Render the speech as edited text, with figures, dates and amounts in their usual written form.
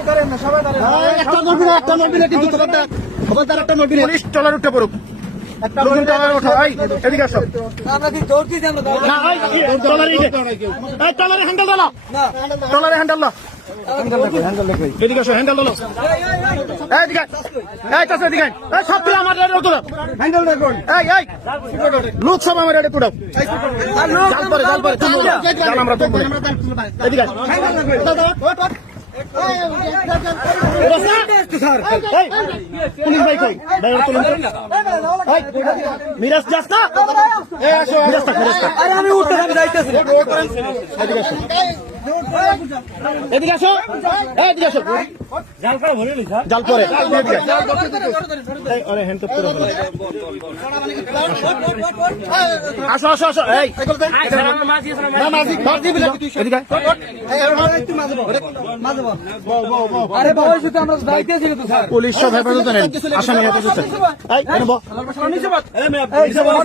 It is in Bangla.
একটা নবীনে কিন্তু খবরদার একটা নবীনে পুলিশ ট্রলার উঠে পড়ুক এদিকে আসো ট্রলারে হ্যান্ডেল দাও ট্রলারে হ্যান্ডেল দাও এদিকে আসো হ্যান্ডেল দাও এদিকে এদিকে সব তুই আমার হ্যান্ডেল দেখুন লোক সব আমার রেডি পুরাও জাল পরে আমরা তো এদিকে পুলিশ ভাই কই মিরাজ যাস না আমি উঠতে যাইতেছি এদিকে আসো এদিকে আসো জাল পরে আসো আসো আসো পুলিশ সব হেফাজতে নেন আসামি হেফাজতে